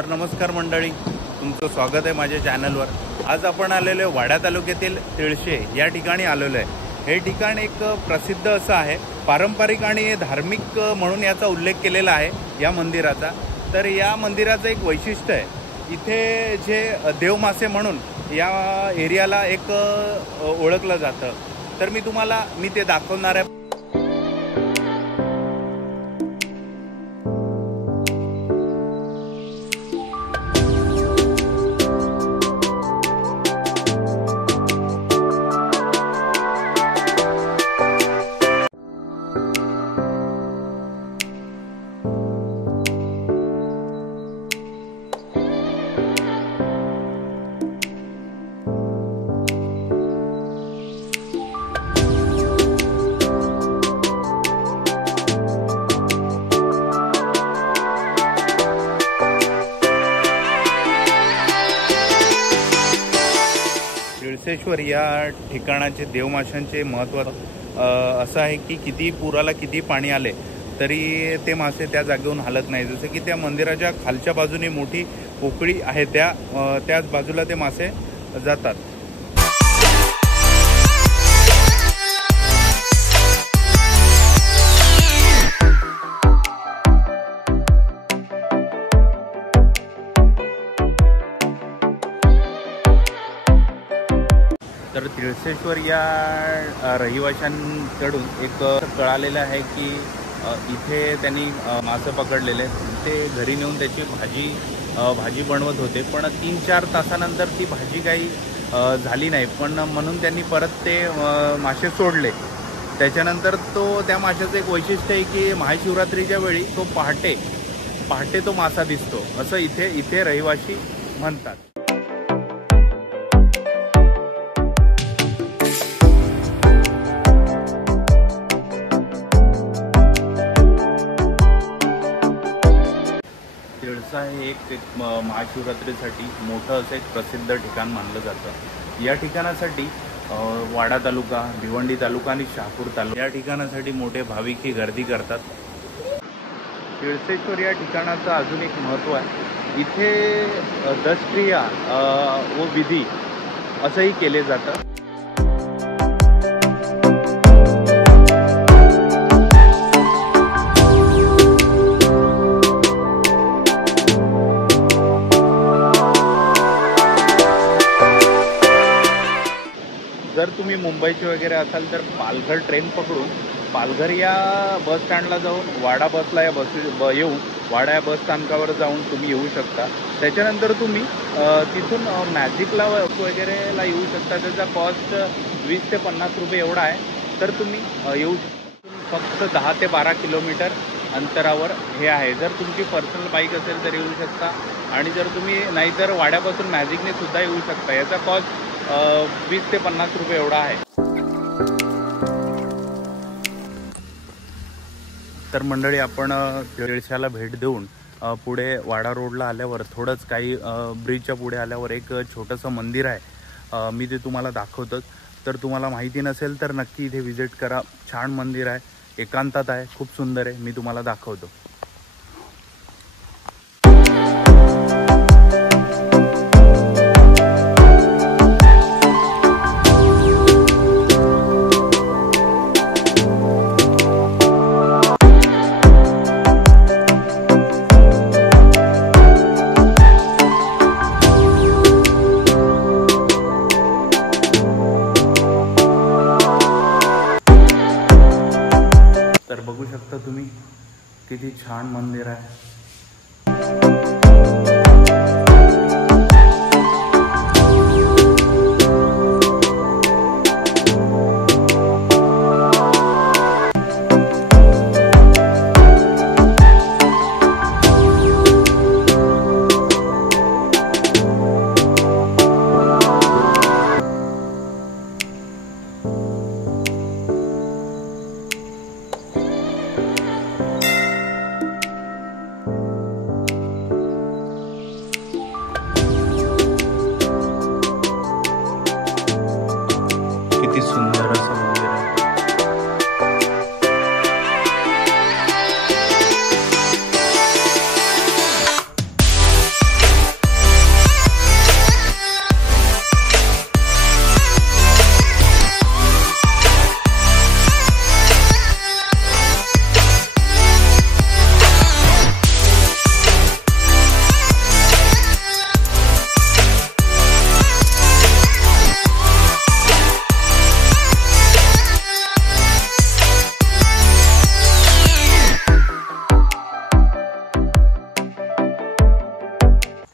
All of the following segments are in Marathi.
तर नमस्कार मंडळी, तुमचं स्वागत आहे माझ्या चॅनलवर। आज आपण आलेलो आहे वाडा तालुक्यातील तिळशे या ठिकाणी आलेलो आहे। हे ठिकाण एक प्रसिद्ध असं आहे, पारंपरिक आणि धार्मिक म्हणून याचा उल्लेख केलेला आहे या मंदिराचा। तर या मंदिराचं एक वैशिष्ट्य आहे, इथे जे देवमासे म्हणून या एरियाला एक ओळखलं जातं। तर मी ते दाखवणार आहे। तिळसेश्वर या ठिकाणाचे देवमाशांचे महत्त्व असं आहे की किती पुराला किती पाणी आले तरी ते मासे त्या जागेवरून हलत नाही। जसं की त्या मंदिराच्या खालच्या बाजूने मोठी पोकळी आहे, त्याच बाजूला ते मासे जातात। तर तिळसेश्वर या रहिवाशांकडून एक कळालेलं आहे की इथे त्यांनी मासे पकडलेले, ते घरी नेऊन त्याची भाजी बनवत होते, पण 3-4 तासानंतर ती भाजी काही झाली नाही, पण म्हणून त्यांनी परत ते मासे सोडले। त्याच्यानंतर त्या माशाचं एक वैशिष्ट्य आहे की महाशिवरात्रीच्या वेळी तो पहाटे तो मासा दिसतो, असं इथे रहिवाशी म्हणतात। तिळसा हे एक महाशिवरात्रीसाठी मोठं असं एक प्रसिद्ध ठिकाण मानलं जातं। या ठिकाणासाठी वाडा तालुका, भिवंडी तालुका आणि शहापूर तालुका या ठिकाणासाठी मोठे भाविक ही गर्दी करतात। तिळसेश्वर या ठिकाणाचं अजून एक महत्त्व आहे, इथे दशक्रिया व विधी असंही केले जातं। जर तुम्ही मुंबईचे वगैरे असाल तर पालघर ट्रेन पकडून पालघर या बस स्टँडला जाऊन वाडा बसला येऊन वाडा या बस स्थानकावर जाऊन तुम्ही येऊ शकता। त्याच्यानंतर तुम्ही तिथून मॅजिकला वगैरेला येऊ शकता। त्याचा कॉस्ट 20 ते 50 रुपये एवढा आहे। तर तुम्ही येऊ शकता। फक्त 10 ते 12 किलोमीटर अंतरावर हे आहे। जर तुमची पर्सनल बाईक असेल तर येऊ शकता, आणि जर तुम्ही नाहीतर वाड्यापासून मॅजिकने सुद्धा येऊ शकता। याचा कॉस्ट 20 ते 50 रुपये एवढा आहे। तर मंडळी, आपण तिळशाला भेट देऊन पुढे वाडा रोडला आल्यावर थोडंच काही ब्रिजच्या पुढे आल्यावर एक छोटंसं मंदिर आहे, मी ते तुम्हाला दाखवतोच। तर तुम्हाला माहिती नसेल तर नक्की इथे व्हिजिट करा। छान मंदिर आहे, एकांतात आहे, खूप सुंदर आहे, मी तुम्हाला दाखवतो। तर बघू शकता तुम्ही किती छान मंदिर आहे।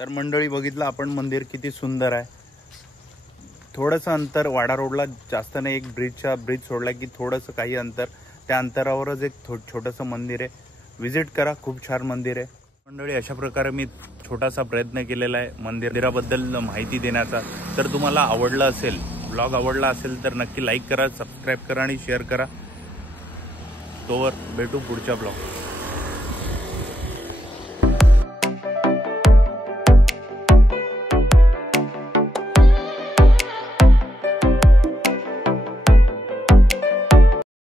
तर मंडळी बघितलं आपण मंदिर किती सुंदर आहे. थोडंसं अंतर वाडा रोडला, जास्त नाही, एक ब्रिज सोडला की थोडंसं काही अंतर, त्या अंतरावरच एक छोटंसं मंदिर आहे. व्हिजिट करा, खूप छान मंदिर आहे. मंडळी अशा प्रकारे मी छोटासा प्रयत्न केलेला आहे मंदिराबद्दल माहिती देण्याचा. तर तुम्हाला आवडलं असेल, ब्लॉग आवडला असेल तर नक्की लाईक करा, सबस्क्राईब करा आणि शेअर करा. तोवर भेटू पुढच्या ब्लॉग.